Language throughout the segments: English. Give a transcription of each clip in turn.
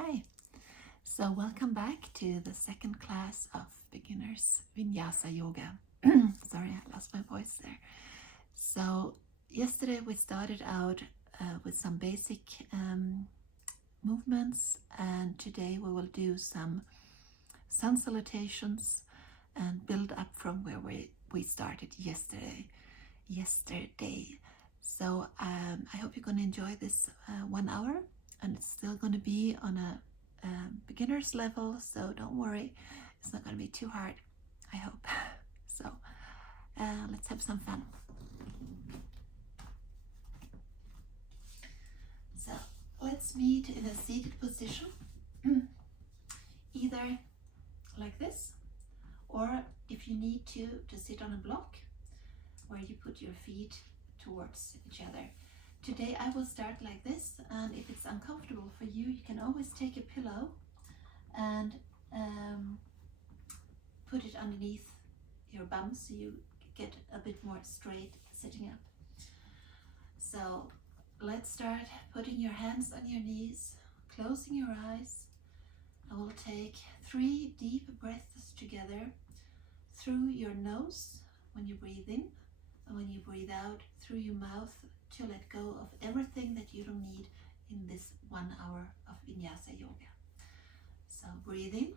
Hi, so welcome back to the second class of beginners Vinyasa Yoga. Sorry, I lost my voice there. So yesterday we started out with some basic movements, and today we will do some sun salutations and build up from where we started yesterday. So I hope you're going to enjoy this 1 hour, and it's still going to be on a beginner's level, so don't worry, it's not going to be too hard, I hope. So let's have some fun. So let's meet in a seated position, either like this, or if you need to sit on a block where you put your feet towards each other. Today I will start like this, and if it's uncomfortable for you, you can always take a pillow and put it underneath your bum so you get a bit more straight sitting up. So let's start putting your hands on your knees, closing your eyes. I will take 3 deep breaths together through your nose when you breathe in, and when you breathe out through your mouth, to let go of everything that you don't need in this 1 hour of Vinyasa Yoga. So breathe in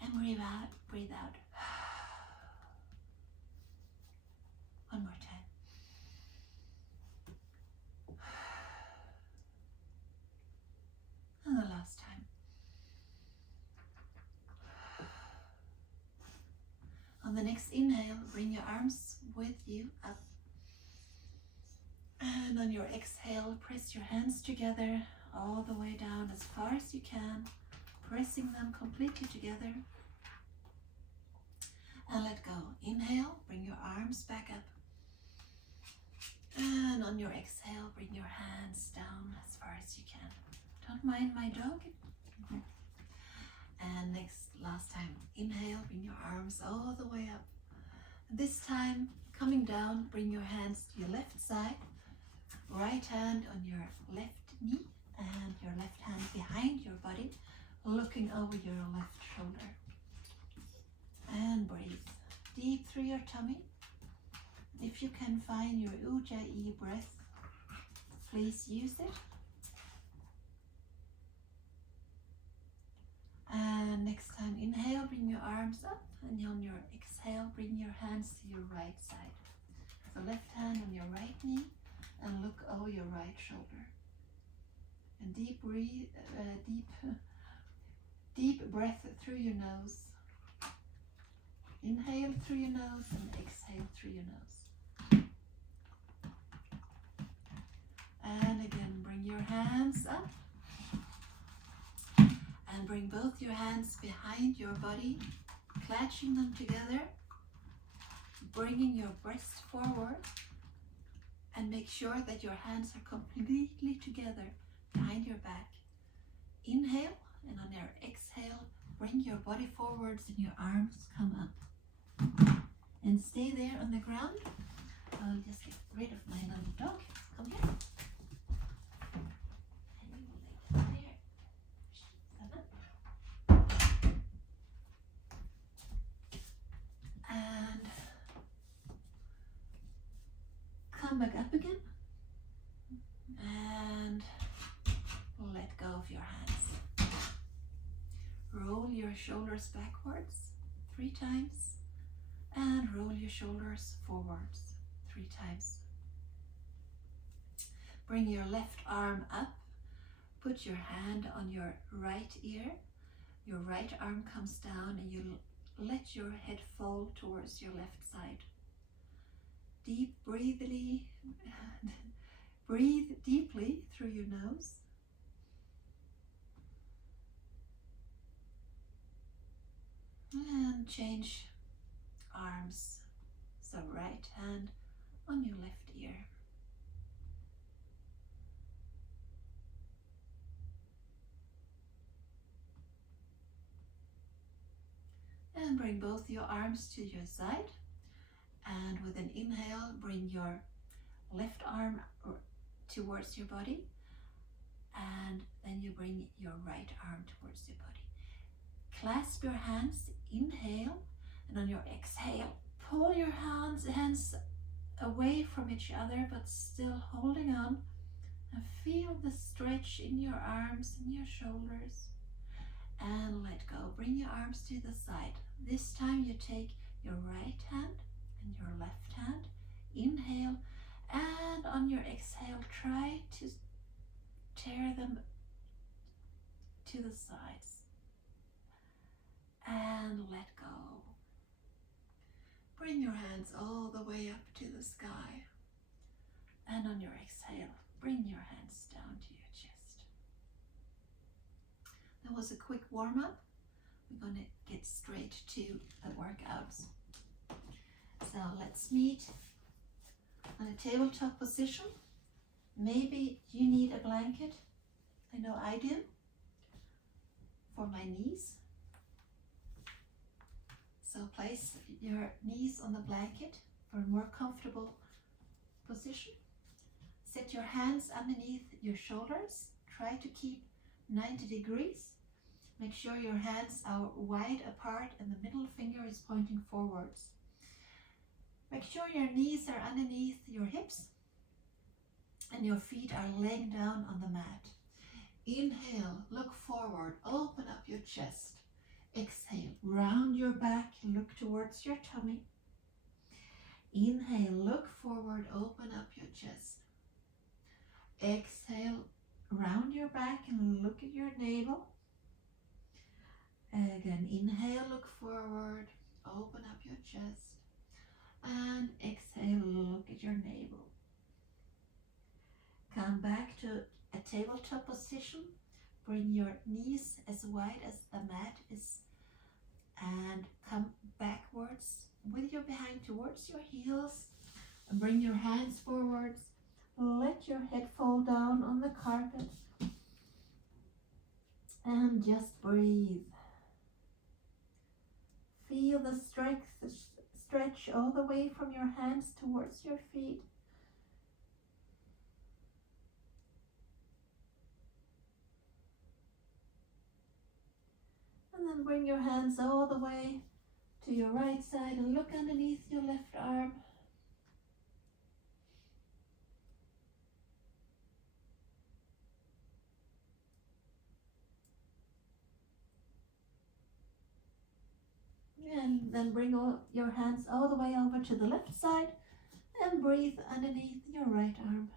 and breathe out. Breathe out. One more time. And the last time. On the next inhale, bring your arms with you up. And on your exhale, press your hands together all the way down as far as you can, pressing them completely together. And let go. Inhale, bring your arms back up. And on your exhale, bring your hands down as far as you can. Don't mind my dog. And last time, inhale, bring your arms all the way up. This time, coming down, bring your hands to your left side. Right hand on your left knee and your left hand behind your body, looking over your left shoulder. And breathe deep through your tummy. If you can find your Ujjayi breath, please use it. And next time, inhale, bring your arms up, and on your exhale, bring your hands to your right side. So left hand on your right knee, and look over your right shoulder. And deep breath through your nose. Inhale through your nose and exhale through your nose. And again, bring your hands up. And bring both your hands behind your body, clutching them together, bringing your breast forward. And make sure that your hands are completely together behind your back. Inhale, and on your exhale, bring your body forwards and your arms come up. And stay there on the ground. I'll just get rid of my little dog. Come here. And we will lay down there. And come back up again, and let go of your hands. Roll your shoulders backwards 3 times, and roll your shoulders forwards 3 times. Bring your left arm up, put your hand on your right ear, your right arm comes down, and you let your head fall towards your left side. Breathe deeply through your nose. And change arms. So right hand on your left ear. And bring both your arms to your side. And with an inhale, bring your left arm towards your body, and then bring your right arm towards your body. Clasp your hands, inhale, and on your exhale, pull your hands away from each other, but still holding on. And feel the stretch in your arms and your shoulders. And let go. Bring your arms to the side. This time you take your right hand and your left hand. Inhale, and on your exhale, try to tear them to the sides. And let go. Bring your hands all the way up to the sky. And on your exhale, bring your hands down to your chest. That was a quick warm-up. We're going to get straight to the workouts. So let's meet on a tabletop position. Maybe you need a blanket. I know I do. For my knees. So place your knees on the blanket for a more comfortable position. Set your hands underneath your shoulders. Try to keep 90 degrees. Make sure your hands are wide apart and the middle finger is pointing forwards. Make sure your knees are underneath your hips and your feet are laying down on the mat. Inhale, look forward, open up your chest. Exhale, round your back, look towards your tummy. Inhale, look forward, open up your chest. Exhale, round your back and look at your navel. Again, inhale, look forward, open up your chest. And exhale, look at your navel. Come back to a tabletop position. Bring your knees as wide as the mat is. And come backwards with your behind towards your heels. And bring your hands forwards. Let your head fall down on the carpet. And just breathe. Feel the stretch all the way from your hands towards your feet. And then bring your hands all the way to your right side and look underneath your left arm. And then bring all your hands all the way over to the left side and breathe underneath your right arm.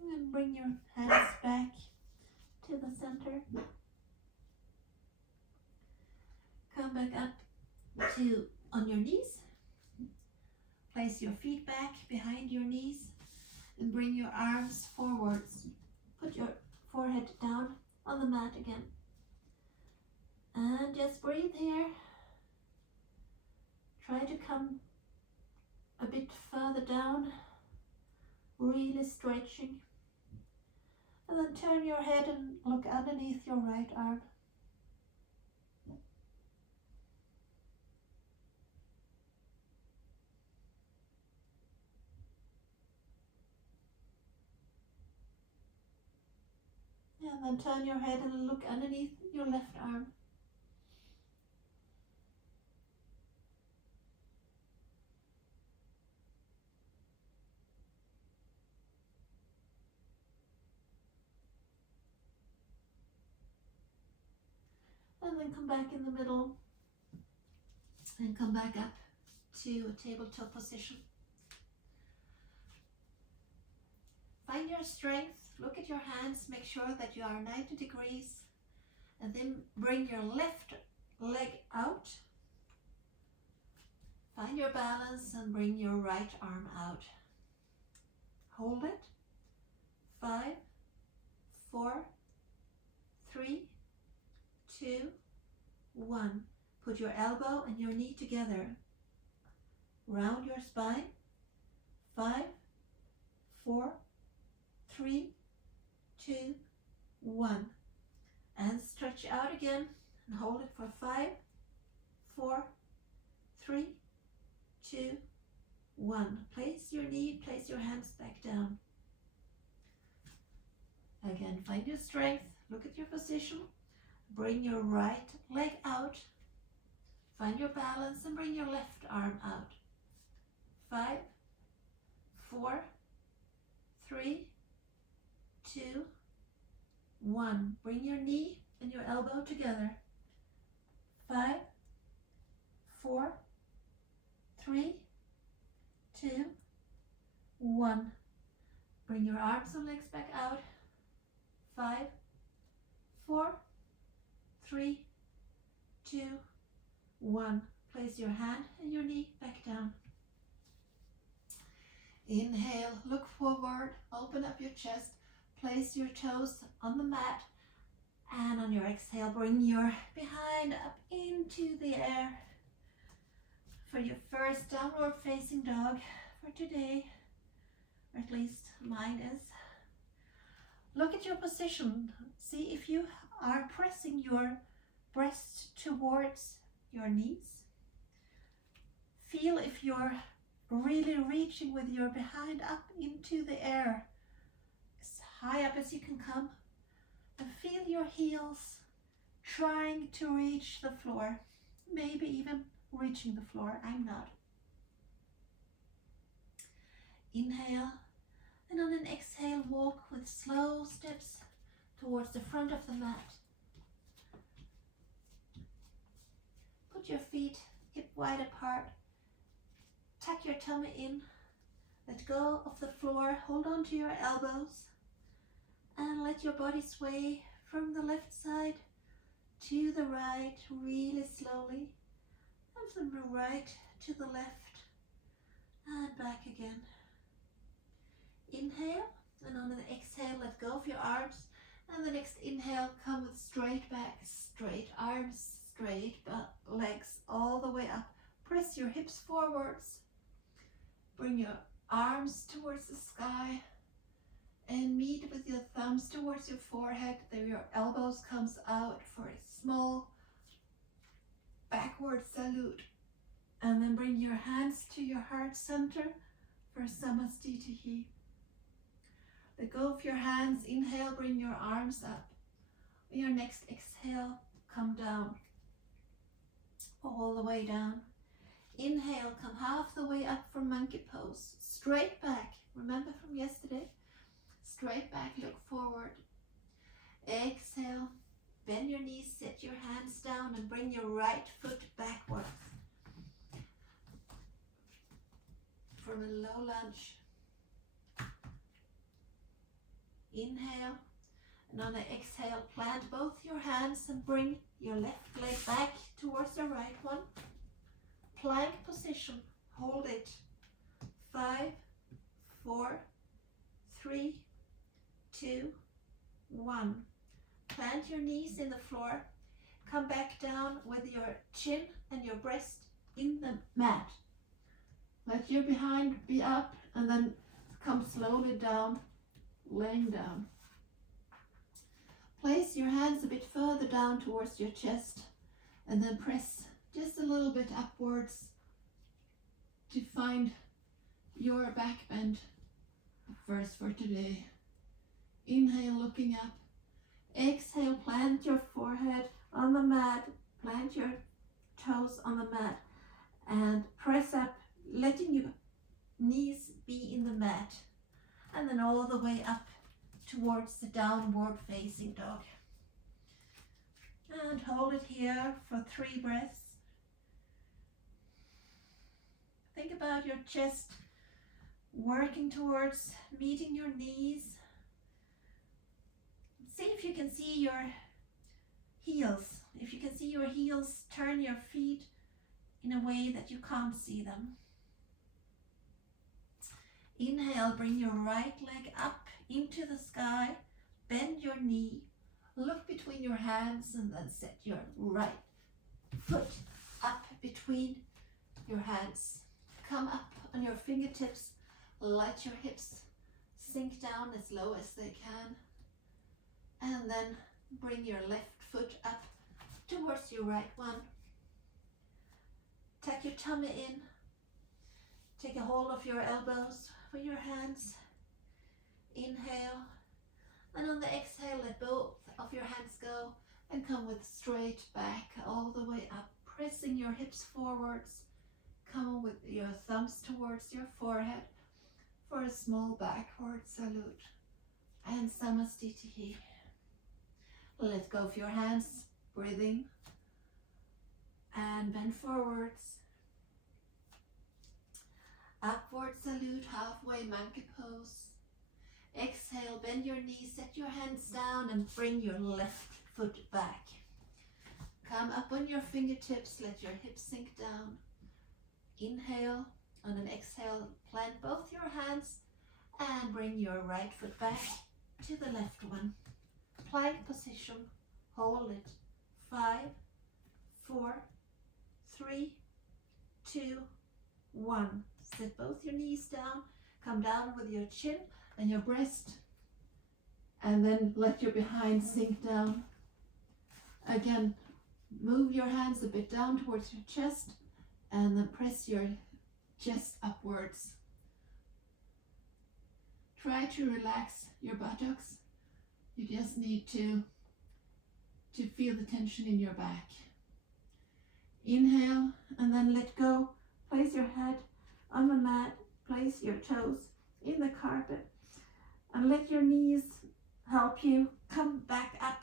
And bring your hands back to the center. Come back up to on your knees. Place your feet back behind your knees and bring your arms forwards. Put your forehead down on the mat again. And just breathe here. Try to come a bit further down, really stretching. And then turn your head and look underneath your right arm. And then turn your head and look underneath your left arm. And then come back in the middle and come back up to a tabletop position. Find your strength. Look at your hands, make sure that you are 90 degrees, and then bring your left leg out. Find your balance and bring your right arm out. Hold it. 5, 4, 3, 2, 1. Put your elbow and your knee together. Round your spine. 5, 4, 3, 2, 1. And stretch out again And hold it for 5, 4, 3, 2, 1. Place your knee, place your hands back down. Again, find your strength, look at your position, bring your right leg out, find your balance and bring your left arm out. 5, 4, 3, 2, 1. Bring your knee and your elbow together. 5, 4, 3, 2, 1. Bring your arms and legs back out. 5, 4, 3, 2, 1. Place your hand and your knee back down. Inhale, look forward, open up your chest, place your toes on the mat, and on your exhale, bring your behind up into the air for your first downward facing dog for today, or at least mine is. Look at your position. See if you are pressing your breast towards your knees. Feel if you're really reaching with your behind up into the air, as high up as you can come, and feel your heels trying to reach the floor, maybe even reaching the floor. I'm not. Inhale, and on an exhale, walk with slow steps towards the front of the mat. Put your feet hip wide apart. Tuck your tummy in. Let go of the floor. Hold on to your elbows. And let your body sway from the left side to the right really slowly. And from the right to the left. And back again. Inhale, and on an exhale, let go of your arms. And the next inhale, come with straight back, straight arms, straight legs all the way up. Press your hips forwards. Bring your arms towards the sky and meet with your thumbs towards your forehead. There your elbows comes out for a small backward salute. And then bring your hands to your heart center for Samastitihi. Let go of your hands. Inhale, bring your arms up. On your next exhale, come down. All the way down. Inhale, come half the way up from monkey pose. Straight back. Remember from yesterday? Straight back, look forward. Exhale, bend your knees, set your hands down and bring your right foot backward. From a low lunge. Inhale, and on the exhale, plant both your hands and bring your left leg back towards the right one. Plank position, hold it. 5, 4, 3, 2, 1. Plant your knees in the floor. Come back down with your chin and your breast in the mat. Let your behind be up and then come slowly down, laying down. Place your hands a bit further down towards your chest and then press just a little bit upwards to find your back bend first for today. Inhale, looking up. Exhale, plant your forehead on the mat, plant your toes on the mat and press up, letting your knees be in the mat, and then all the way up towards the downward facing dog. And hold it here for 3 breaths. Think about your chest working towards meeting your knees. See if you can see your heels. If you can see your heels, turn your feet in a way that you can't see them. Inhale, bring your right leg up into the sky, bend your knee, look between your hands and then set your right foot up between your hands. Come up on your fingertips, let your hips sink down as low as they can, and then bring your left foot up towards your right one. Tuck your tummy in. Take a hold of your elbows with your hands. Inhale. And on the exhale, let both of your hands go and come with straight back all the way up, pressing your hips forwards. Come with your thumbs towards your forehead for a small backward salute. And Samastitihi. Let go of your hands, breathing. And bend forwards. Upward salute, halfway monkey pose. Exhale, bend your knees, set your hands down and bring your left foot back. Come up on your fingertips, let your hips sink down. Inhale, on an exhale, plant both your hands and bring your right foot back to the left one. Plank position, hold it. 5, 4, 3, 2, 1. Set both your knees down, come down with your chin and your breast, and then let your behind sink down. Again, move your hands a bit down towards your chest and then press your chest upwards. Try to relax your buttocks. You just need to feel the tension in your back. Inhale and then let go. Place your head on the mat. Place your toes in the carpet and let your knees help you come back up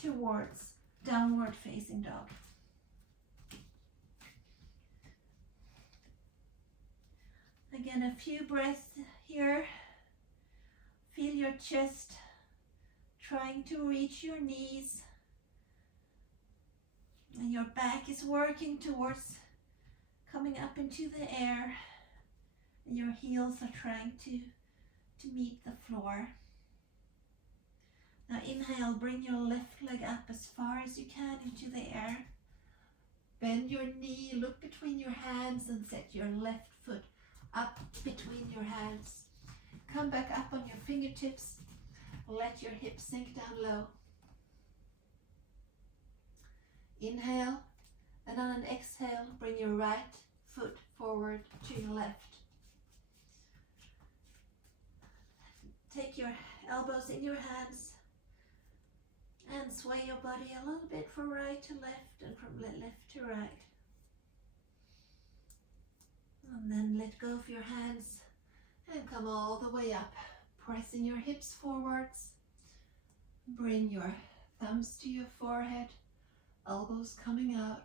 towards downward facing dog. Again, a few breaths here. Feel your chest trying to reach your knees, and your back is working towards coming up into the air, and your heels are trying to meet the floor. Now inhale, bring your left leg up as far as you can into the air. Bend your knee, look between your hands and set your left foot up between your hands. Come back up on your fingertips. Let your hips sink down low. Inhale, and on an exhale, bring your right foot forward to your left. Take your elbows in your hands and sway your body a little bit from right to left and from left to right. And then let go of your hands and come all the way up, pressing your hips forwards. Bring your thumbs to your forehead, elbows coming out,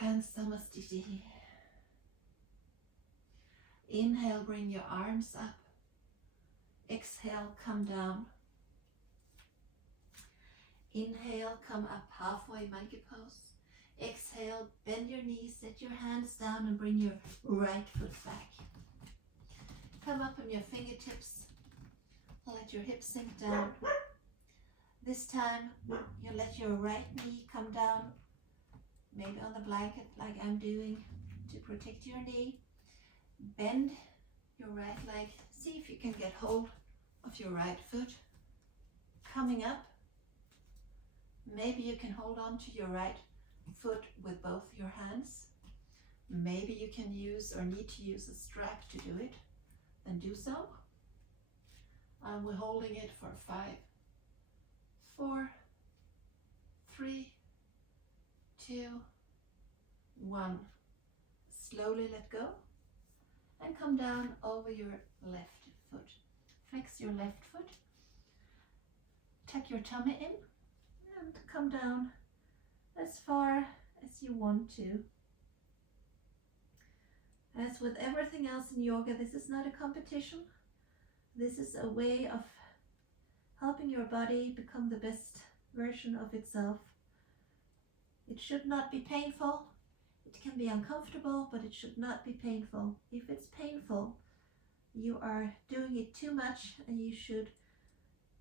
and Samastitihi. Inhale, bring your arms up. Exhale, come down. Inhale, come up halfway monkey pose. Exhale, bend your knees, set your hands down and bring your right foot back. Come up on your fingertips. Let your hips sink down. This time, you let your right knee come down, maybe on the blanket like I'm doing to protect your knee. Bend your right leg. See if you can get hold of your right foot. Coming up, maybe you can hold on to your right foot with both your hands. Maybe you can use or need to use a strap to do it. Then do so. We're holding it for 5, 4, 3, 2, 1. Slowly let go and come down over your left foot. Flex your left foot. Tuck your tummy in and come down as far as you want to. As with everything else in yoga, this is not a competition. This is a way of helping your body become the best version of itself. It should not be painful. It can be uncomfortable, but it should not be painful. If it's painful, you are doing it too much and you should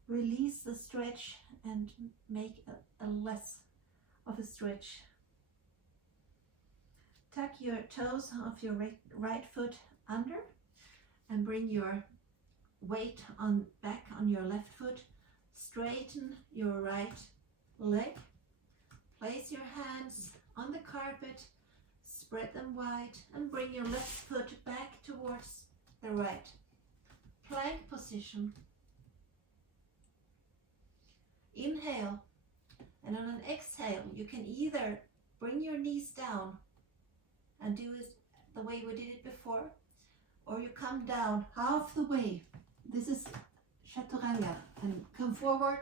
release the stretch and make a less of a stretch. Tuck your toes of your right foot under and bring your weight back on your left foot. Straighten your right leg. Place your hands on the carpet, spread them wide, and bring your left foot back towards the right. Plank position. Inhale, and on an exhale, you can either bring your knees down and do it the way we did it before, or you come down half the way. This is chaturanga, and come forward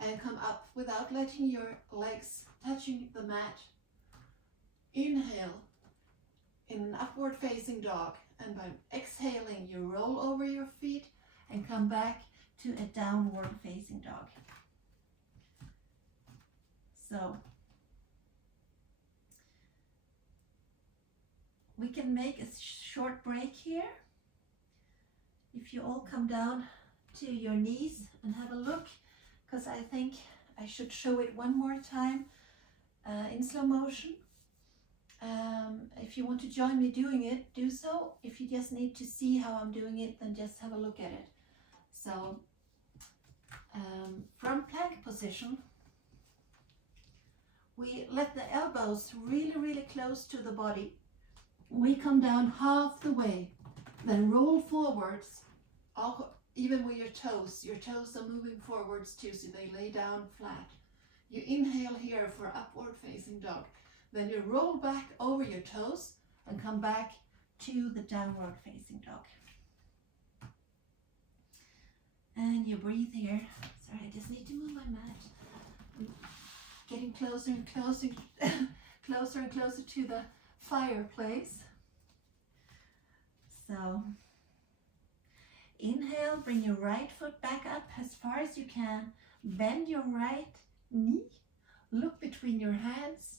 and come up without letting your legs touching the mat. Inhale in an upward facing dog, and by exhaling you roll over your feet and come back to a downward facing dog. So we can make a short break here. If you all come down to your knees and have a look, because I think I should show it one more time in slow motion. If you want to join me doing it, do so. If you just need to see how I'm doing it, then just have a look at it. So from plank position, we let the elbows really close to the body. We come down half the way, then roll forwards, even with your toes. Your toes are moving forwards too, so they lay down flat. You inhale here for upward facing dog. Then you roll back over your toes and come back to the downward facing dog. And you breathe here. Sorry, I just need to move my mat. I'm getting closer and closer, closer and closer to the fireplace. So inhale, bring your right foot back up as far as you can. Bend your right knee, look between your hands,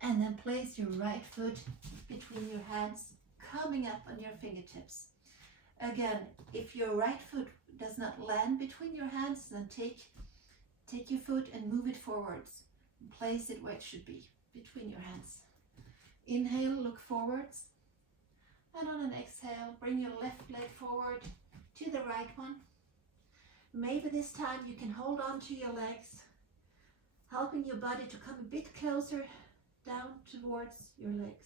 and then place your right foot between your hands, coming up on your fingertips. Again, if your right foot does not land between your hands, then take your foot and move it forwards. Place it where it should be, between your hands. Inhale, look forwards. And on an exhale, bring your left leg forward to the right one. Maybe this time you can hold on to your legs, helping your body to come a bit closer down towards your legs.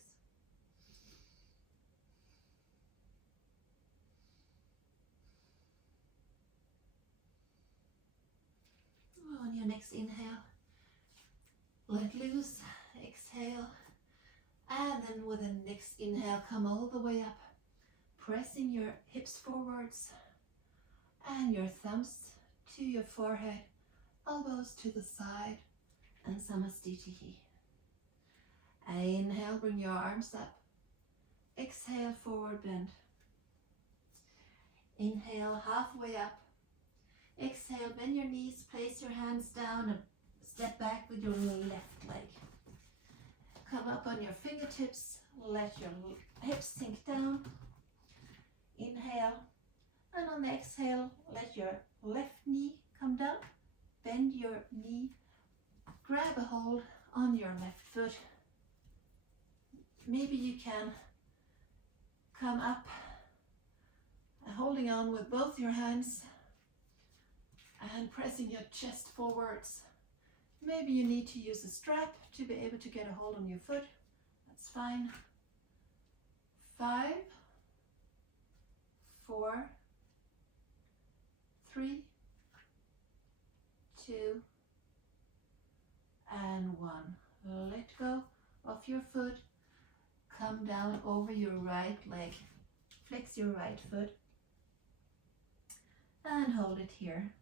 On your next inhale, let loose, exhale, and then with the next inhale, come all the way up, pressing your hips forwards and your thumbs to your forehead, elbows to the side, and samastitihi. Inhale, bring your arms up. Exhale, forward bend. Inhale, halfway up. Exhale, bend your knees, place your hands down and step back with your left leg. Come up on your fingertips, let your hips sink down. Inhale, and on the exhale, let your left knee come down. Bend your knee, grab a hold on your left foot. Maybe you can come up, holding on with both your hands and pressing your chest forwards. Maybe you need to use a strap to be able to get a hold on your foot. That's fine. 5, 4, 3, 2, and 1. Let go of your foot. Come down over your right leg. Flex your right foot and hold it here.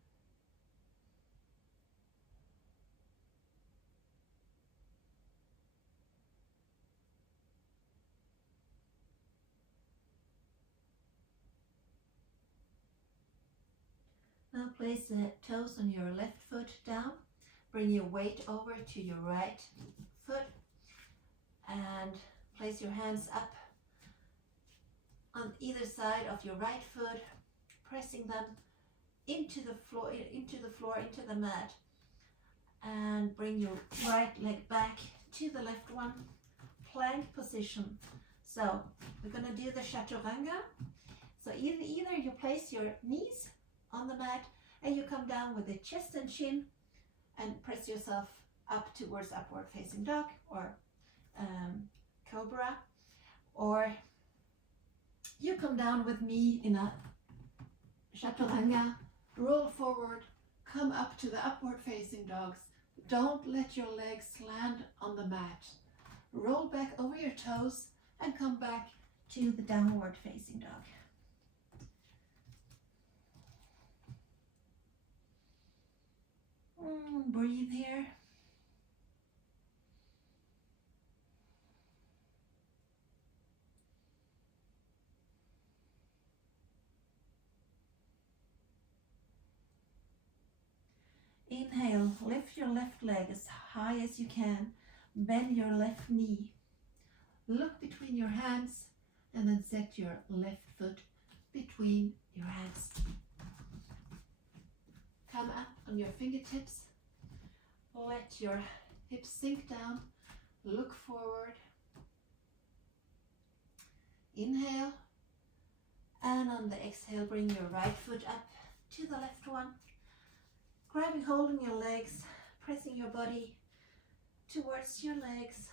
Now place the toes on your left foot down. Bring your weight over to your right foot and place your hands up on either side of your right foot, pressing them into the floor, into the mat, and bring your right leg back to the left one. Plank position. So we're going to do the chaturanga. So either you place your knees on the mat and you come down with the chest and chin and press yourself up towards upward facing dog or cobra, or you come down with me in a chaturanga, roll forward, come up to the upward facing dogs. Don't let your legs land on the mat. Roll back over your toes and come back to the downward facing dog. Breathe here. Inhale, lift your left leg as high as you can. Bend your left knee. Look between your hands and then set your left foot between your hands. Come up on your fingertips. Let your hips sink down. Look forward. Inhale. And on the exhale, bring your right foot up to the left one. Grabbing hold on your legs, pressing your body towards your legs.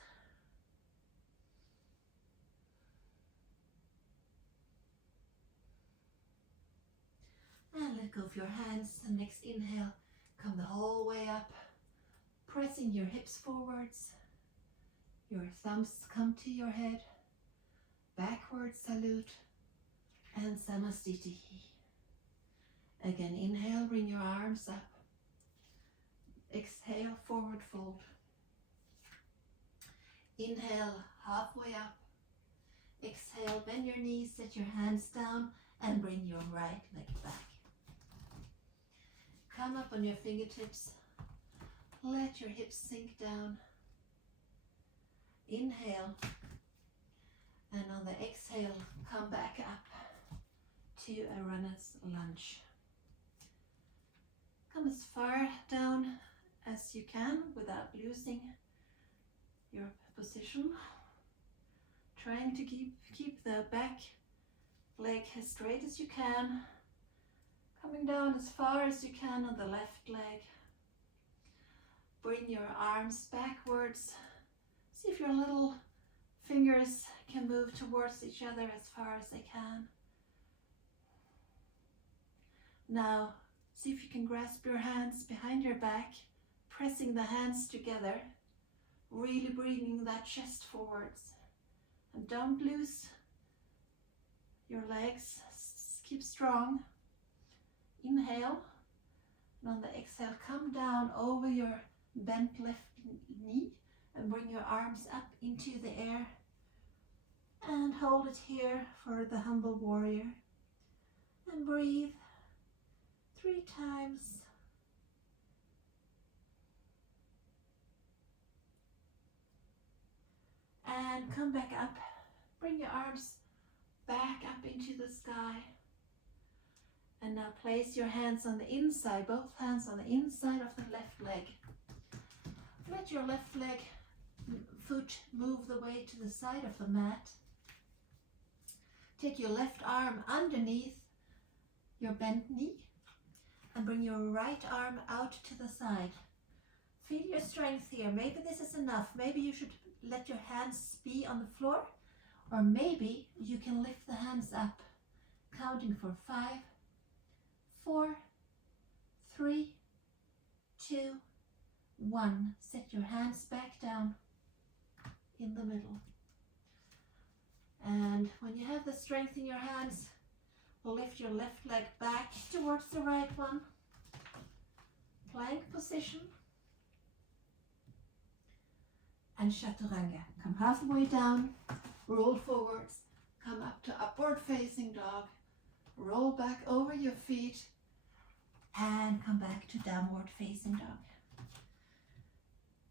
And let go of your hands. The next inhale, come the whole way up, pressing your hips forwards. Your thumbs come to your head. Backward salute and Samastiti. Again, inhale, bring your arms up. Exhale, forward fold. Inhale, halfway up. Exhale, bend your knees, set your hands down and bring your right leg back. Come up on your fingertips. Let your hips sink down. Inhale. And on the exhale, come back up to a runner's lunge. Come as far down as you can without losing your position. Trying to keep the back leg as straight as you can. Coming down as far as you can on the left leg. Bring your arms backwards. See if your little fingers can move towards each other as far as they can. Now, see if you can grasp your hands behind your back, pressing the hands together, really bringing that chest forwards. And don't lose your legs, keep strong. Inhale, and on the exhale, come down over your bent left knee and bring your arms up into the air. And hold it here for the humble warrior. And breathe 3 times. And come back up. Bring your arms back up into the sky. And now place your hands on the inside, both hands on the inside of the left leg. Let your left leg foot move the way to the side of the mat. Take your left arm underneath your bent knee and bring your right arm out to the side. Feel your strength here. Maybe this is enough. Maybe you should let your hands be on the floor, or maybe you can lift the hands up, counting for 5, 4, 3, 2, 1. Set your hands back down in the middle. And when you have the strength in your hands, lift your left leg back towards the right one. Plank position. And chaturanga. Come halfway down, roll forwards, come up to upward facing dog, roll back over your feet, and come back to downward facing dog.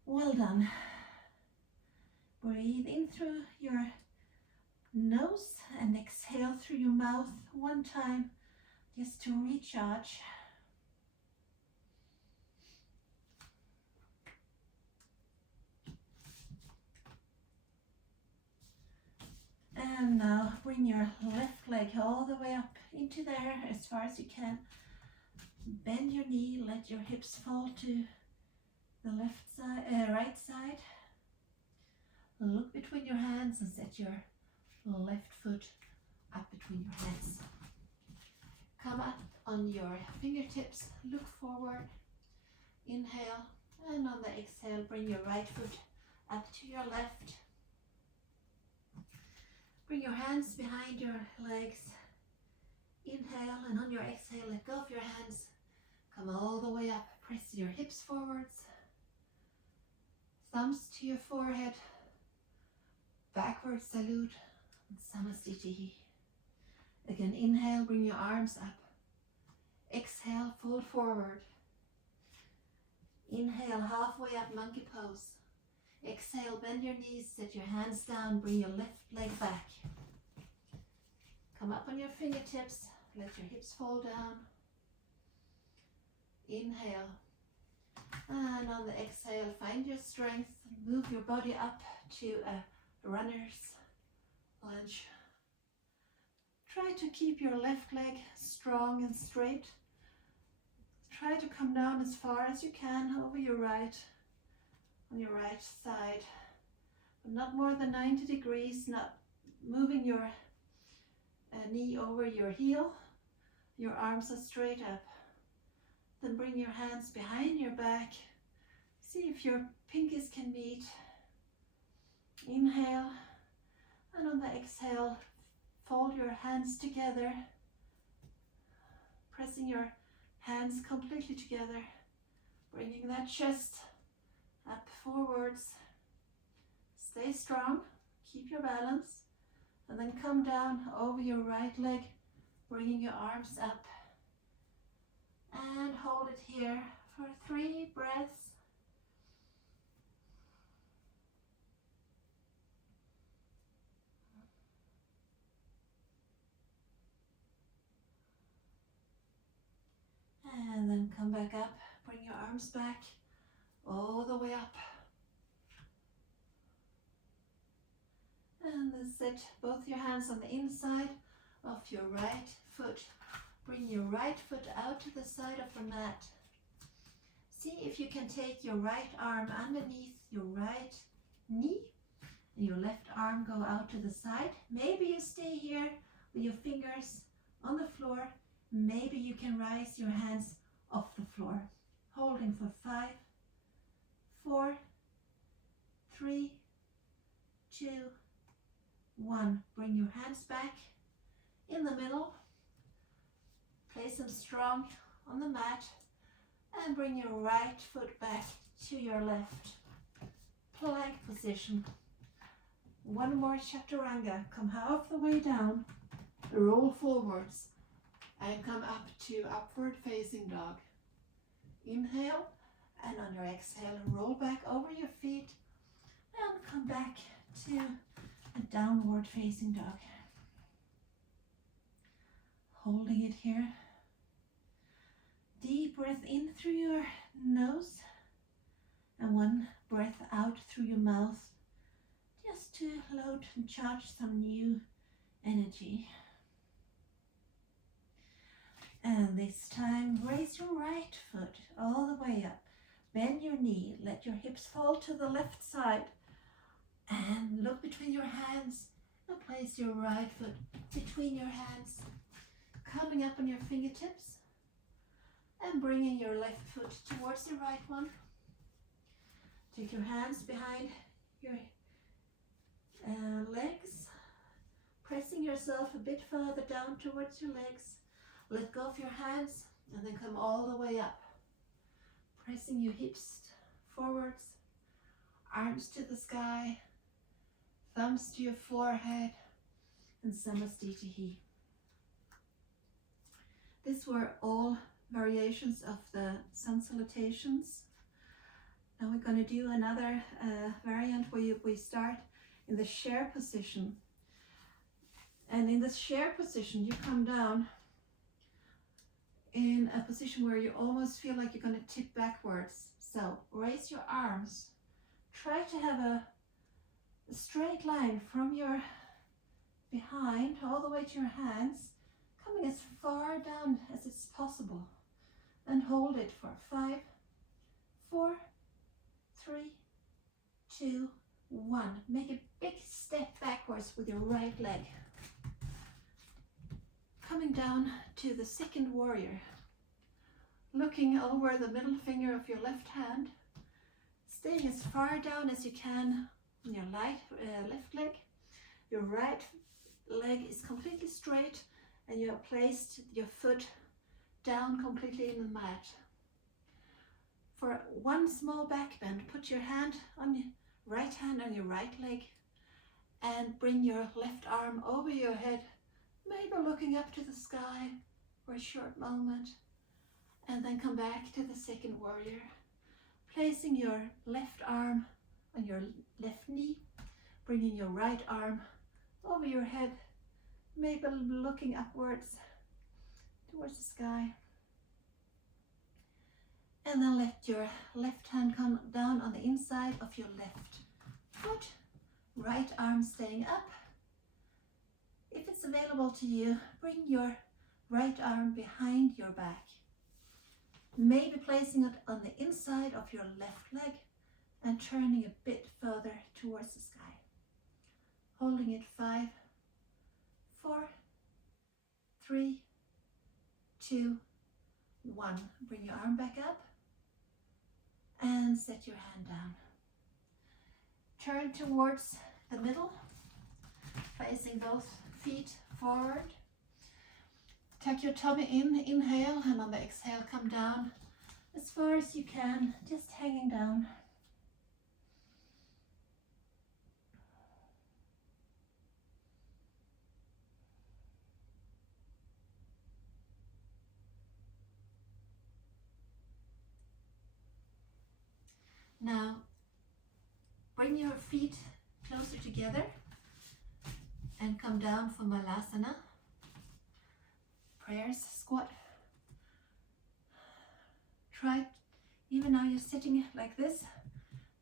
Well done. Breathe in through your nose and exhale through your mouth 1 time just to recharge. And now bring your left leg all the way up into there as far as you can. Bend your knee, let your hips fall to the right side. Look between your hands and set your left foot up between your hands. Come up on your fingertips, look forward, inhale, and on the exhale, bring your right foot up to your left. Bring your hands behind your legs. Inhale, and on your exhale, let go of your hands. Come all the way up, press your hips forwards. Thumbs to your forehead. Backward salute, and Samastitihi. Again, inhale, bring your arms up. Exhale, fold forward. Inhale, halfway up, monkey pose. Exhale, bend your knees, set your hands down, bring your left leg back. Come up on your fingertips, let your hips fall down. Inhale. And on the exhale, find your strength. Move your body up to a runner's lunge. Try to keep your left leg strong and straight. Try to come down as far as you can over your right, on your right side. But not more than 90 degrees, not moving your knee over your heel. Your arms are straight up. Then bring your hands behind your back. See if your pinkies can meet. Inhale, and on the exhale, fold your hands together, pressing your hands completely together, bringing that chest up forwards. Stay strong, keep your balance, and then come down over your right leg, bringing your arms up. And hold it here for 3 breaths. And then come back up, bring your arms back, all the way up. And then set both your hands on the inside of your right foot. Bring your right foot out to the side of the mat. See if you can take your right arm underneath your right knee and your left arm go out to the side. Maybe you stay here with your fingers on the floor. Maybe you can rise your hands off the floor. Holding for 5, 4, 3, 2, 1. Bring your hands back in the middle. Place them strong on the mat and bring your right foot back to your left. Plank position. One more chaturanga. Come half the way down, roll forwards, and come up to upward facing dog. Inhale, and on your exhale, roll back over your feet and come back to a downward facing dog. Holding it here. Deep breath in through your nose and 1 breath out through your mouth, just to load and charge some new energy. And this time, raise your right foot all the way up. Bend your knee, let your hips fall to the left side, and look between your hands and place your right foot between your hands, coming up on your fingertips and bringing your left foot towards the right one. Take your hands behind your legs, pressing yourself a bit further down towards your legs. Let go of your hands and then come all the way up, pressing your hips forwards, arms to the sky, thumbs to your forehead, and Samastitihi. These were all variations of the sun salutations. Now we're going to do another variant where we start in the share position. And in this share position, you come down in a position where you almost feel like you're going to tip backwards. So raise your arms. Try to have a straight line from your behind all the way to your hands, coming as far down as it's possible. And hold it for 5, 4, 3, 2, 1. Make a big step backwards with your right leg. Coming down to the second warrior. Looking over the middle finger of your left hand. Staying as far down as you can on your left leg. Your right leg is completely straight and you have placed your foot down completely in the mat. For one small back bend, put your right hand on your right leg and bring your left arm over your head, maybe looking up to the sky for a short moment, and then come back to the second warrior, placing your left arm on your left knee, bringing your right arm over your head, maybe looking upwards towards the sky. And then let your left hand come down on the inside of your left foot. Right arm staying up. If it's available to you, bring your right arm behind your back. Maybe placing it on the inside of your left leg and turning a bit further towards the sky. Holding it 5, 4, 3, 2, 1. Bring your arm back up and set your hand down. Turn towards the middle, placing both feet forward. Tuck your tummy in, inhale, and on the exhale come down as far as you can, just hanging down. Now, bring your feet closer together and come down for Malasana. Prayers squat. Try, even now you're sitting like this,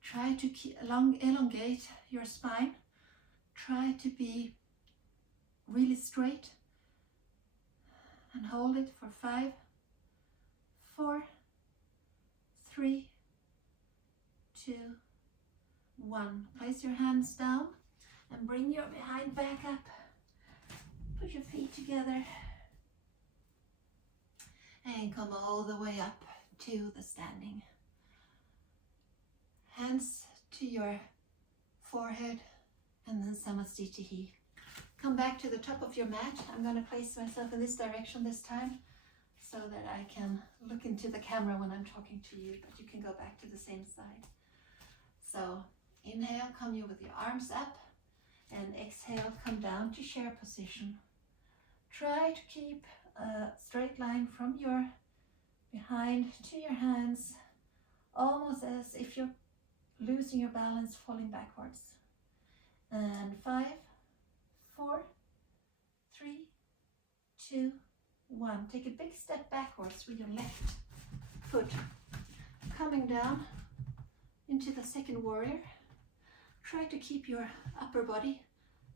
try to elongate your spine. Try to be really straight and hold it for 5, 4, 3, 2, 1. Place your hands down and bring your behind back up. Put your feet together and come all the way up to the standing. Hands to your forehead and then Samastitihi. Come back to the top of your mat. I'm going to place myself in this direction this time so that I can look into the camera when I'm talking to you, but you can go back to the same side. So inhale, come you with your arms up, and exhale, come down to chair position. Try to keep a straight line from your behind to your hands, almost as if you're losing your balance, falling backwards. And 5, 4, 3, 2, 1. Take a big step backwards with your left foot. Coming down into the second warrior. Try to keep your upper body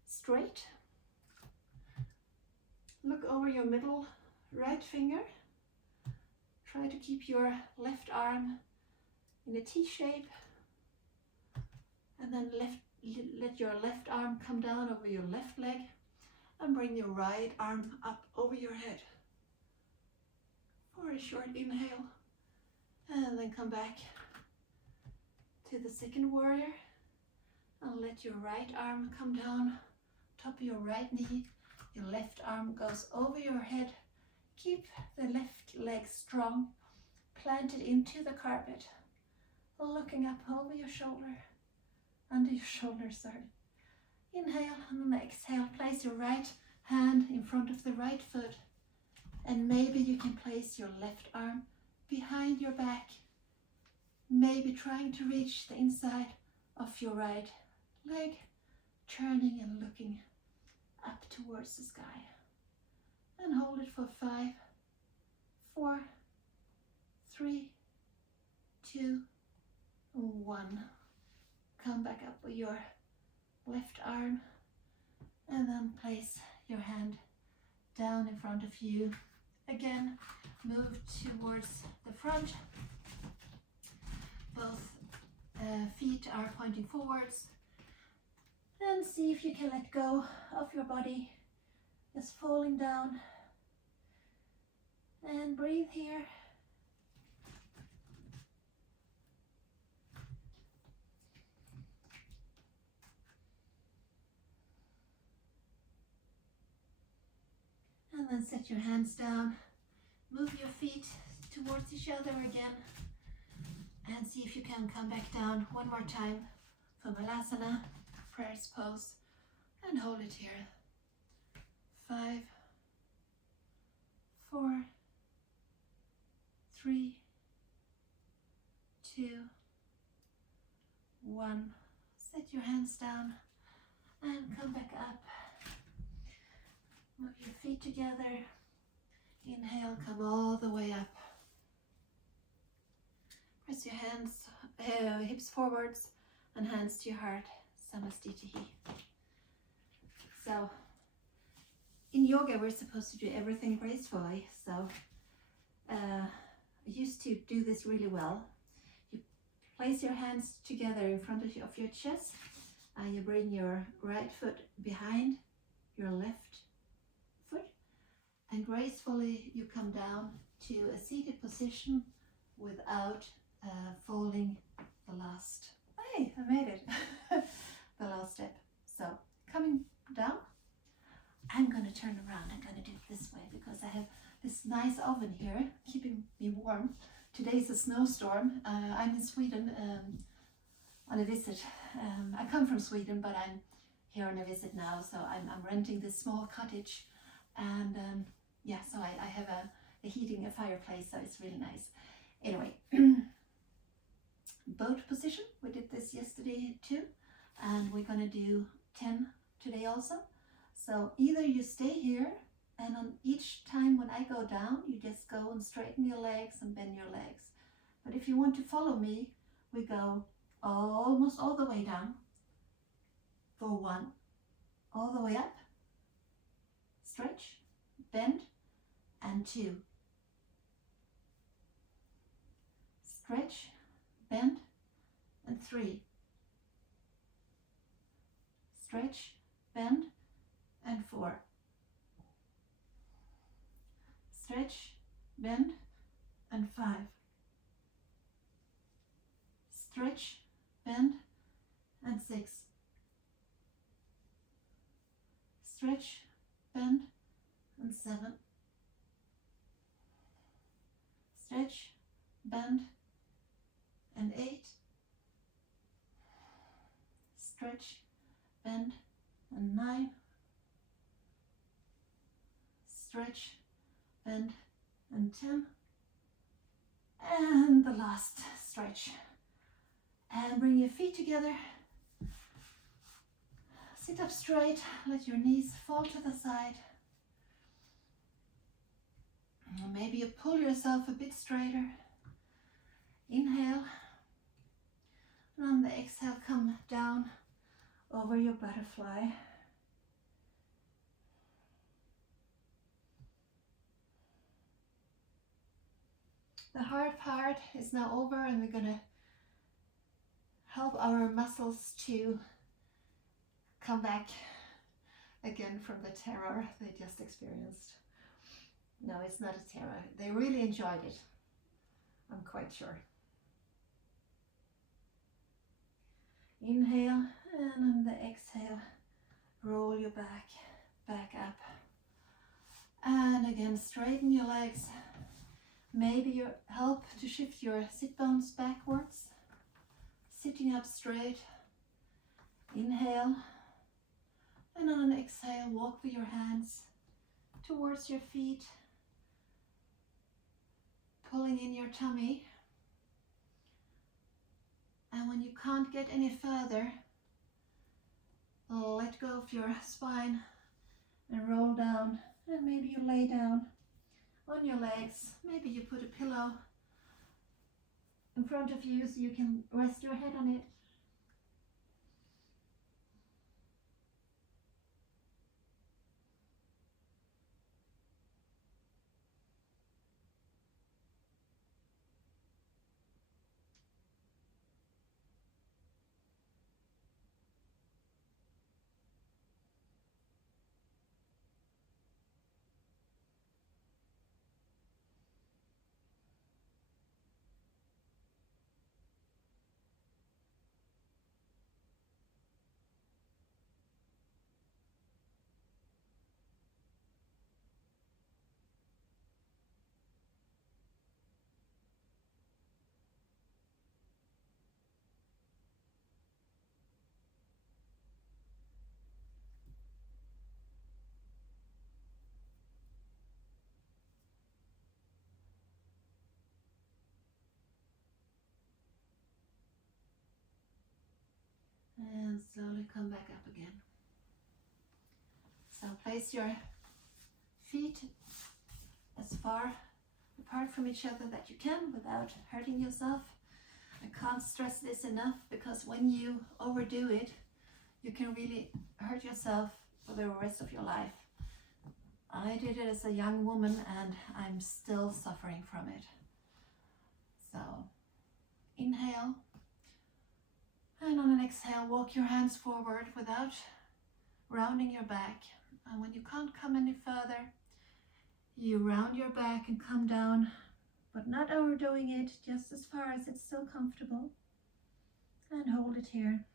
straight. Look over your middle right finger. Try to keep your left arm in a T shape. And then let your left arm come down over your left leg and bring your right arm up over your head for a short inhale, and then come back to the second warrior and let your right arm come down top of your right knee. Your left arm goes over your head. Keep the left leg strong, planted into the carpet, looking up over your shoulder, under your shoulder, sorry. Inhale, and then exhale. Place your right hand in front of the right foot, and maybe you can place your left arm behind your back, maybe trying to reach the inside of your right leg, turning and looking up towards the sky. And hold it for 5, 4, 3, 2, 1. Come back up with your left arm and then place your hand down in front of you. Again, move towards the front. Both feet are pointing forwards. And see if you can let go of your body, just falling down. And breathe here. And then set your hands down. Move your feet towards each other again. And see if you can come back down one more time for Malasana, prayers pose. And hold it here. 5, 4, 3, 2, 1. Set your hands down and come back up. Move your feet together. Inhale, come all the way up. Press your hands, hips forwards and hands to your heart. Samastitihi. So, in yoga we're supposed to do everything gracefully. So, I used to do this really well. You place your hands together in front of your chest. You bring your right foot behind your left foot. And gracefully you come down to a seated position without falling the last. Hey, I made it. The last step. So coming down, I'm going to turn around. I'm going to do it this way because I have this nice oven here keeping me warm. Today's a snowstorm. I'm in Sweden on a visit. I come from Sweden, but I'm here on a visit now. So I'm renting this small cottage, and yeah, so I have a heating, a fireplace, so it's really nice. Anyway, boat position. We did this yesterday too, and we're gonna do 10 today also. So either you stay here, and on each time when I go down, you just go and straighten your legs and bend your legs. But if you want to follow me, we go almost all the way down for 1, all the way up, stretch, bend, and 2, stretch, bend, and 3, stretch, bend, and 4, stretch, bend, and 5, stretch, bend, and 6, stretch, bend, and 7, stretch, bend, and 8, stretch, bend, and 9, stretch, bend, and 10, and the last stretch. And bring your feet together, sit up straight, let your knees fall to the side. Maybe you pull yourself a bit straighter. Inhale, and on the exhale come down over your butterfly. The hard part is now over, and we're going to help our muscles to come back again from the terror they just experienced. No, it's not a terror. They really enjoyed it. I'm quite sure. Inhale, and on the exhale, roll your back up. And again, straighten your legs. Maybe you help to shift your sit bones backwards. Sitting up straight. Inhale. And on an exhale, walk with your hands towards your feet. Pulling in your tummy. And when you can't get any further, let go of your spine and roll down. And maybe you lay down on your legs. Maybe you put a pillow in front of you so you can rest your head on it. And slowly come back up again. So place your feet as far apart from each other that you can without hurting yourself. I can't stress this enough, because when you overdo it, you can really hurt yourself for the rest of your life. I did it as a young woman and I'm still suffering from it. So inhale, and on an exhale, walk your hands forward without rounding your back. And when you can't come any further, you round your back and come down, but not overdoing it, just as far as it's still comfortable. And hold it here.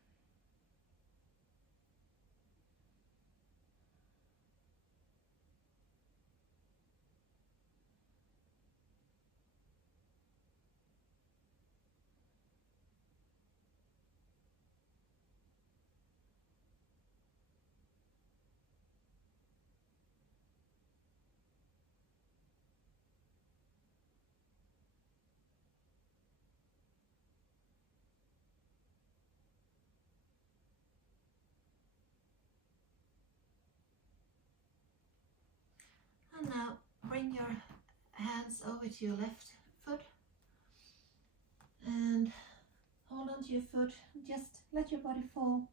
And now bring your hands over to your left foot and hold on to your foot. Just let your body fall.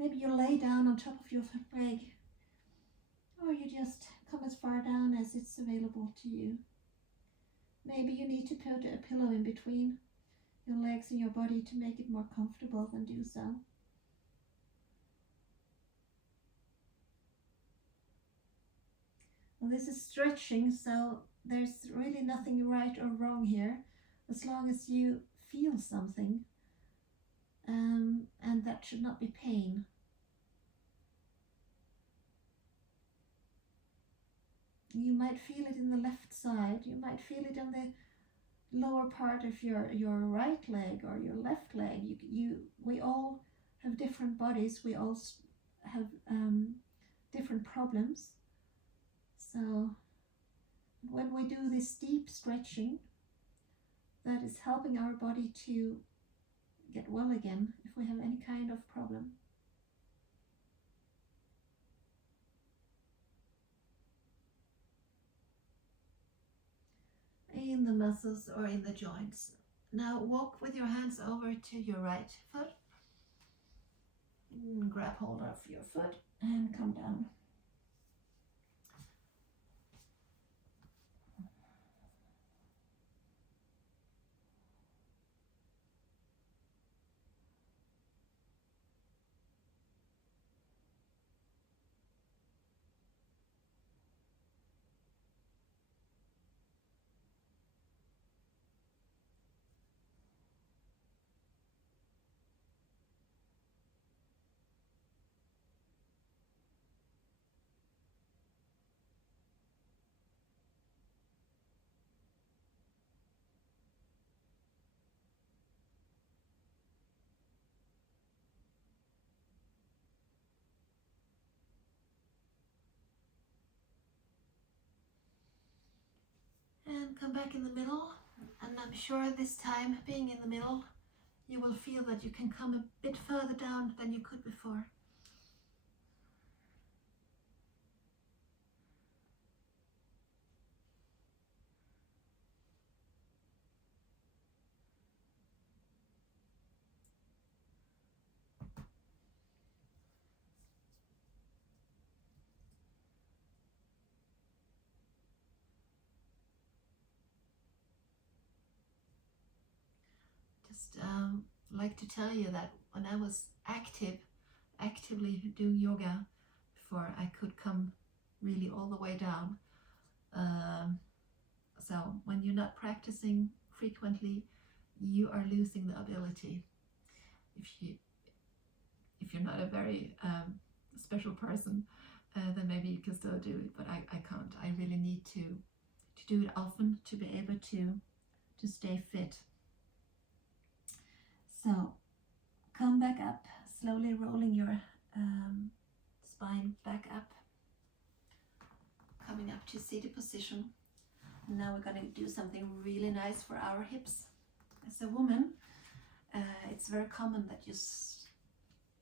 Maybe you lay down on top of your leg, or you just come as far down as it's available to you. Maybe you need to put a pillow in between your legs and your body to make it more comfortable, then do so. Well, this is stretching, so there's really nothing right or wrong here, as long as you feel something, and that should not be pain. You might feel it in the left side, you might feel it on the lower part of your right leg or your left leg. We all have different bodies, we all have different problems. So when we do this deep stretching, that is helping our body to get well again if we have any kind of problem. In the muscles or in the joints. Now walk with your hands over to your right foot. Grab hold of your foot and come down. And come back in the middle, and I'm sure this time, being in the middle, you will feel that you can come a bit further down than you could before. Just like to tell you that when I was actively doing yoga before I could come really all the way down. So when you're not practicing frequently, you are losing the ability. If you're not a very special person, then maybe you can still do it, but I can't. I really need to do it often to be able to stay fit. So come back up, slowly rolling your spine back up, coming up to seated position. And now we're going to do something really nice for our hips. As a woman, it's very common that you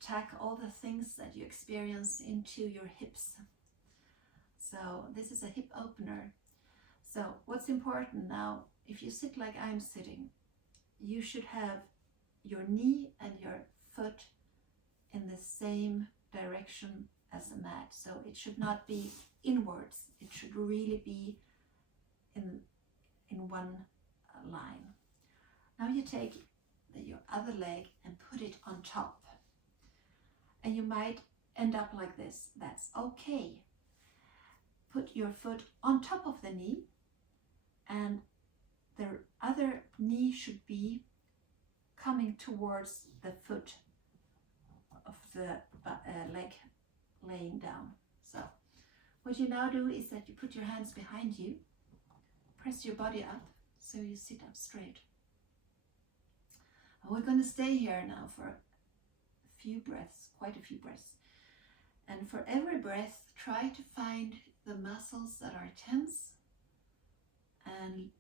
tack all the things that you experience into your hips. So this is a hip opener. So what's important now, if you sit like I'm sitting, you should have your knee and your foot in the same direction as the mat. So it should not be inwards. It should really be in one line. Now you take your other leg and put it on top. And you might end up like this. That's okay. Put your foot on top of the knee, and the other knee should be coming towards the foot of the leg laying down. So what you now do is that you put your hands behind you, press your body up so you sit up straight. And we're going to stay here now for a few breaths, quite a few breaths. And for every breath, try to find the muscles that are tense and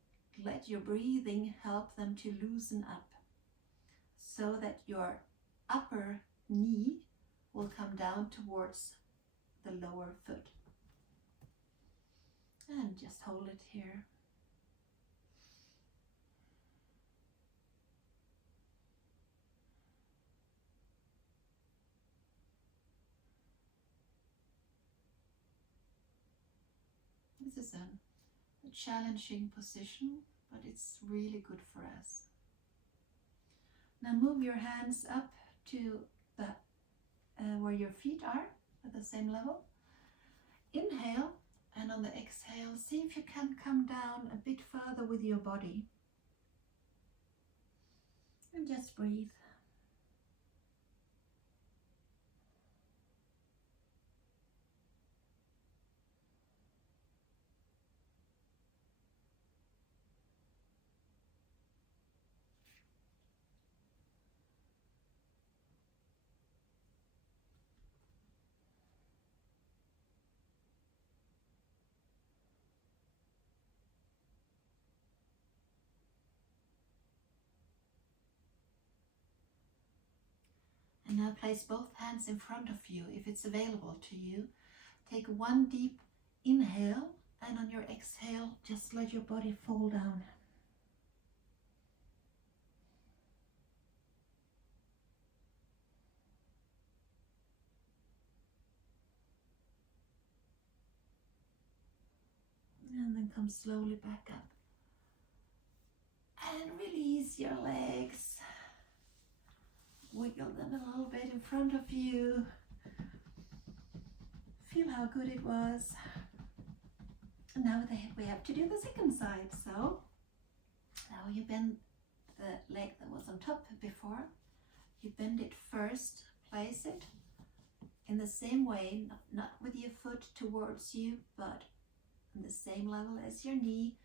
let your breathing help them to loosen up so that your upper knee will come down towards the lower foot. And just hold it here. This is a challenging position, but it's really good for us. Now move your hands up to the where your feet are at the same level. Inhale, and on the exhale, see if you can come down a bit further with your body. And just breathe. And now place both hands in front of you if it's available to you. Take one deep inhale, and on your exhale, just let your body fall down. And then come slowly back up. And release your legs. Wiggle them a little bit in front of you. Feel how good it was. And now we have to do the second side. So now you bend the leg that was on top before. You bend it first, place it in the same way, not with your foot towards you, but on the same level as your knee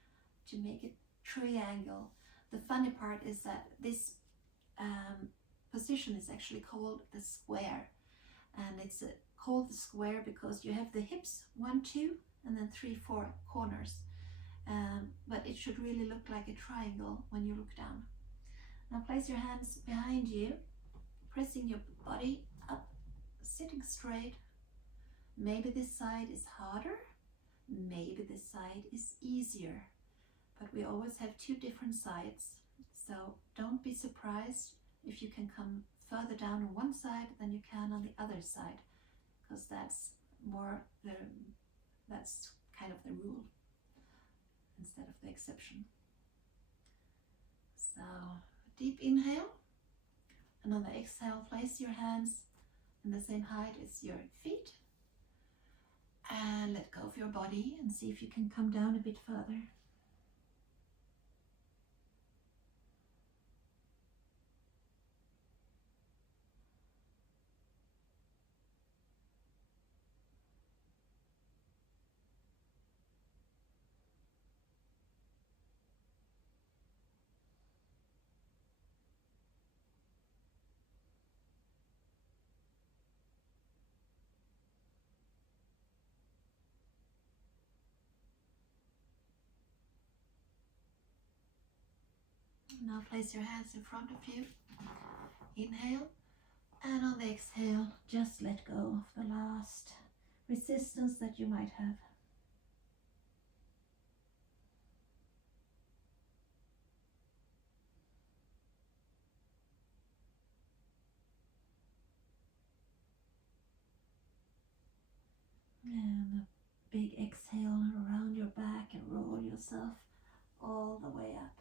to make it triangle. The funny part is that this position is actually called the square, and it's called the square because you have the hips 1, 2, and then 3, 4 corners, but it should really look like a triangle when you look down. Now place your hands behind you, pressing your body up, sitting straight. Maybe this side is harder, maybe this side is easier, but we always have two different sides, so don't be surprised if you can come further down on one side than you can on the other side, because that's kind of the rule instead of the exception. So deep inhale, and on the exhale, place your hands in the same height as your feet, and let go of your body and see if you can come down a bit further. Now place your hands in front of you. Inhale, And on the exhale, just let go of the last resistance that you might have. And a big exhale around your back and roll yourself all the way up.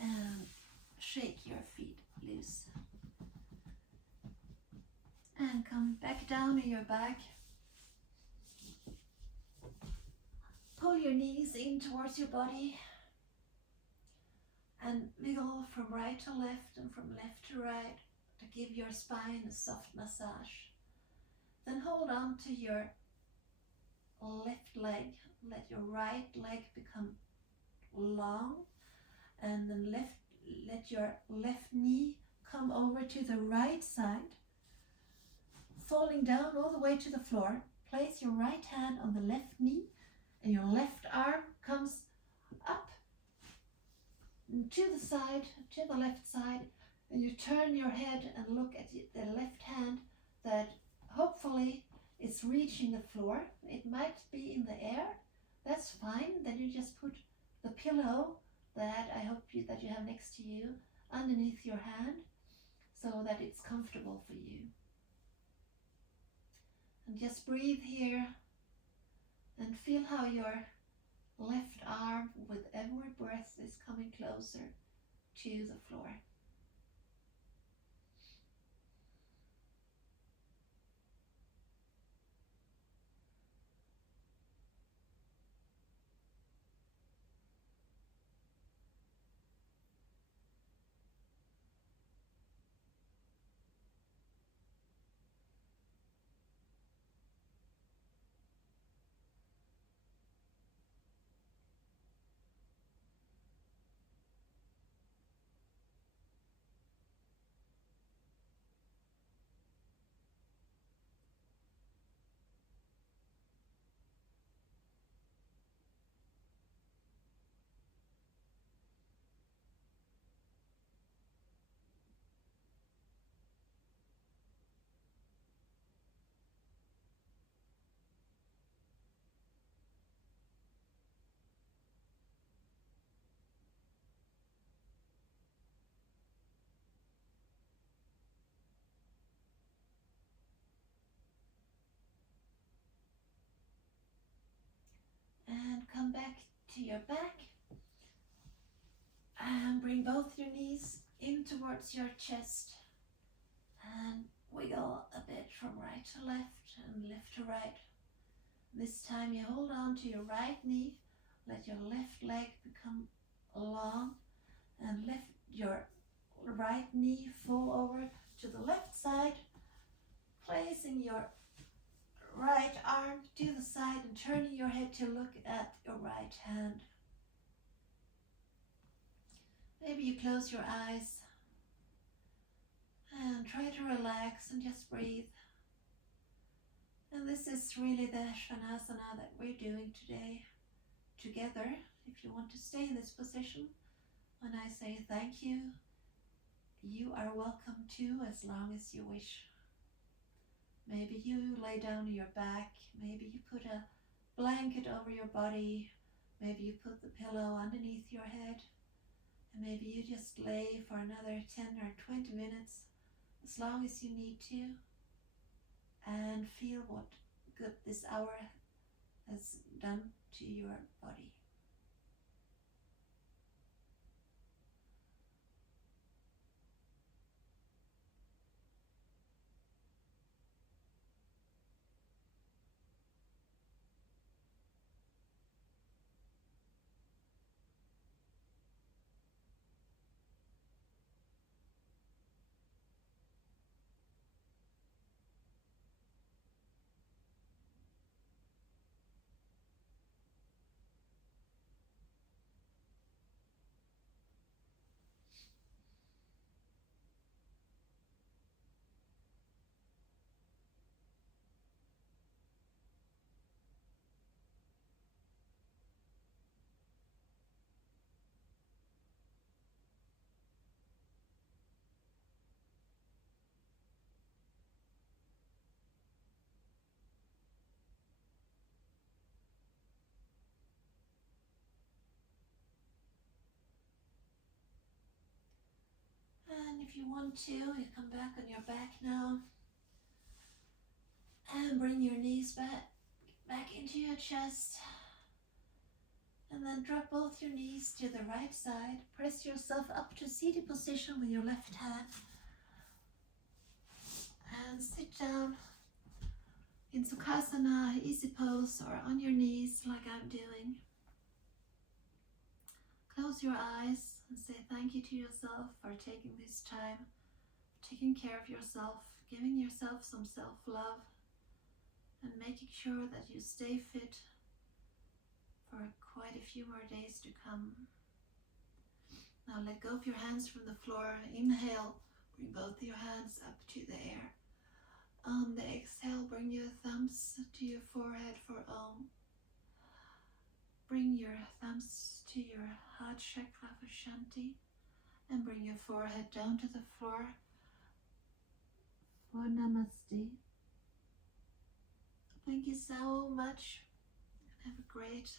And shake your feet loose. And come back down on your back. Pull your knees in towards your body. And wiggle from right to left and from left to right to give your spine a soft massage. Then hold on to your left leg. Let your right leg become long. And then let your left knee come over to the right side. Falling down all the way to the floor. Place your right hand on the left knee and your left arm comes up to the side, to the left side, and you turn your head and look at the left hand that hopefully is reaching the floor. It might be in the air, that's fine. Then you just put the pillow that I hope that you have next to you underneath your hand so that it's comfortable for you. And just breathe here and feel how your left arm with every breath is coming closer to the floor. And come back to your back and bring both your knees in towards your chest and wiggle a bit from right to left and left to right. This time you hold on to your right knee, let your left leg become long and lift your right knee full over to the left side, placing your right arm to the side and turning your head to look at your right hand. Maybe you close your eyes and try to relax and just breathe. And this is really the Svanasana that we're doing today together. If you want to stay in this position, when I say thank you, you are welcome to as long as you wish. Maybe you lay down on your back, maybe you put a blanket over your body, maybe you put the pillow underneath your head, and maybe you just lay for another 10 or 20 minutes, as long as you need to, and feel what good this hour has done to your body. if you want to, you come back on your back now. And bring your knees back into your chest. And then drop both your knees to the right side. Press yourself up to seated position with your left hand. And sit down in Sukhasana, easy pose, or on your knees like I'm doing. Close your eyes and say thank you to yourself for taking this time, taking care of yourself, giving yourself some self-love, and making sure that you stay fit for quite a few more days to come. Now let go of your hands from the floor. Inhale, bring both your hands up to the air. On the exhale, bring your thumbs to your forehead for Om. Bring your thumbs to your heart chakra for Shanti. And bring your forehead down to the floor for Namaste. Thank you so much. Have a great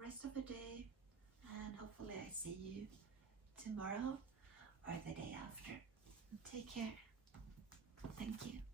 rest of the day. And hopefully I see you tomorrow or the day after. Take care. Thank you.